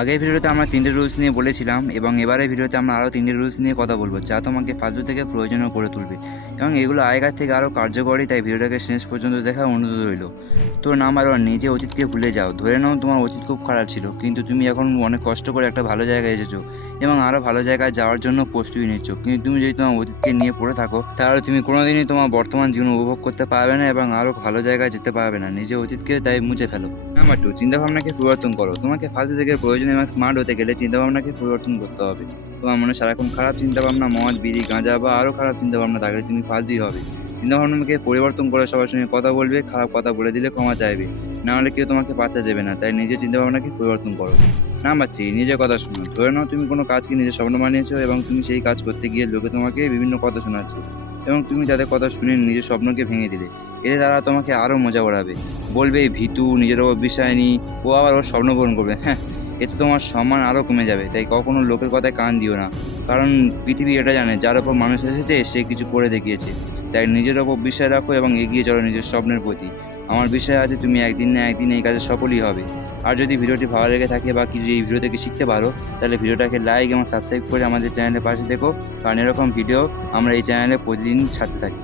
আগের ভিডিওতে আমরা 3টে রুলস নিয়ে বলেছিলাম এবং এবারের ভিডিওতে আমরা আরও 3টে রুলস নিয়ে কথা বলবো যা তোমাকে ফালতু থেকে প্রয়োজনীয় করে তুলবে এবং এগুলো আগেকার থেকে আরও কার্যকরী। তাই ভিডিওটাকে শেষ পর্যন্ত দেখার অনুরোধ রইল। তো নাম্বার 1, নিজে অতীতকে ভুলে যাও। ধরে নাও তোমার অতীত খুব খারাপ ছিল, কিন্তু তুমি এখন অনেক কষ্ট করে একটা ভালো জায়গায় এসেছো এবং আরও ভালো জায়গায় যাওয়ার জন্য প্রস্তুতি নিচ্ছ। কিন্তু তুমি যদি তোমার অতীতকে নিয়ে পড়ে থাকো তাহলে তুমি কোনোদিনই তোমার বর্তমান জীবন উপভোগ করতে পারবে না এবং আরও ভালো জায়গায় যেতে পারবে না। নিজে অতীতকে তাই মুছে ফেলো। নাম্বার 2, চিন্তাভাবনাকে পরিবর্তন করো। তোমাকে ফালতু থেকে প্রয়োজন এবং স্মার্ট হতে গেলে চিন্তাভাবনাকে পরিবর্তন করতে হবে। তোমার মনে সারাক্ষণ খারাপ চিন্তাভাবনা, মদ, বিড়ি, গাঁজা বা আরও খারাপ চিন্তাভাবনা থাকলে তুমি ফালতুই হবে। চিন্তাভাবনাকে পরিবর্তন করে সবার সঙ্গে কথা বলবে, খারাপ কথা বলে দিলে ক্ষমা চাইবে, না হলে কেউ তোমাকে পাত্তা দেবে না। তাই নিজের চিন্তাভাবনাকে পরিবর্তন করো। নাম্বার 3, নিজের কথা শুনো। ধরে নাও তুমি কোনো কাজকে নিজের স্বপ্ন বানিয়েছো এবং তুমি সেই কাজ করতে গিয়ে লোকে তোমাকে বিভিন্ন কথা শোনাচ্ছে এবং তুমি তাদের কথা শুনে নিজের স্বপ্নকে ভেঙে দিলে। এতে তারা তোমাকে আরও মজা বাড়াবে, বলবে ভীতু, নিজের ওপর বিশ্বাস নেই, ও আবার ওর স্বপ্ন পূরণ করবে। হ্যাঁ, এতে তোমার সম্মান আরও কমে যাবে। তাই কখনো লোকের কথায় কান দিও না, কারণ পৃথিবী এটা জানে যার ওপর মানুষ এসেছে সে কিছু করে দেখিয়েছে। তাই নিজের ওপর বিশ্বাস রাখো এবং এগিয়ে চলো নিজের স্বপ্নের প্রতি। আমার বিশ্বাস আছে তুমি একদিন না একদিন এই কাজে সফলই হবে। আর যদি ভিডিওটি ভালো লেগে থাকে বা কিছু এই ভিডিও থেকে শিখতে পারো তাহলে ভিডিওটাকে লাইক এবং সাবস্ক্রাইব করে আমাদের চ্যানেলের পাশে থেকো, কারণ এরকম ভিডিও আমরা এই চ্যানেলে প্রতিদিন ছাড়তে থাকি।